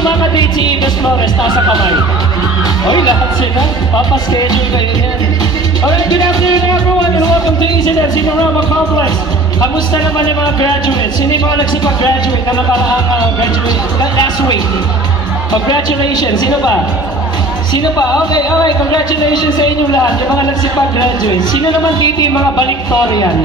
makadate si Ives Flores, taas sa kamay. Oy, lahat sila. Papaschedule kayo yan. Alright, good afternoon everyone and welcome to Incident Cinerama Complex. Kamusta naman yung mga graduates? Sino yung mga nagsipag-graduate na nakaraang graduate last week? Congratulations! Sino ba? Sino pa? Okay, okay. Congratulations sa inyo lahat. Yung mga nagsipag-graduate. Sino naman dito yung mga baliktorian?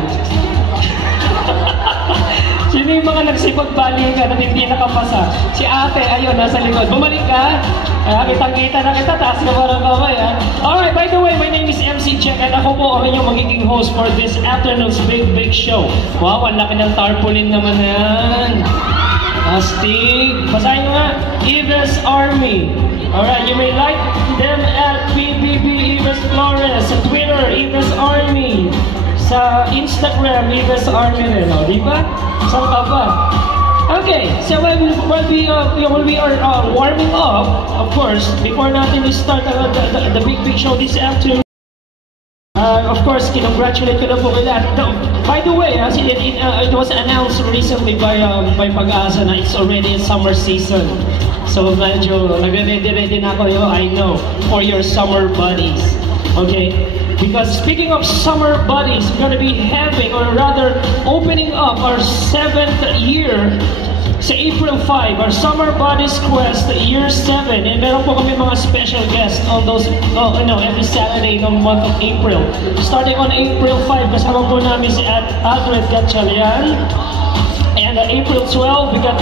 Sino yung mga nagsipag-balikan at hindi nakapasa? Si ate, ayun, nasa likod. Bumalik ka? Kitang-kita na kita. Taas ka parang kamay, ha? Alright, by the way, my name is MC Check at ako po ang inyong magiging host for this afternoon's big show. Wow, ang laki ng tarpaulin naman na yan. Astig. Basahin nyo nga. Ives Army. Alright, you may like them at PBB Ives Flores. Sa Twitter, Ives Army. Sa Instagram, Ives Army rin. O, di ba? Saan ka ba? Okay, so while we are warming up, of course, before natin start the big show this afternoon, of course, congratulate ko na po kayo lahat. By the way, it was announced recently by Pag-asa na it's already summer season. So medyo nagre-ready na ako, I know, for your summer buddies. Okay? Because speaking of summer buddies, we're gonna be having, or rather, opening up our 7th year sa April 5, our Summer Buddies Quest, year 7. And meron po kami mga special guests on those, every Saturday ng month of April. Starting on April 5, kasama po namin si Aldred Gatchalian. And April 12, we got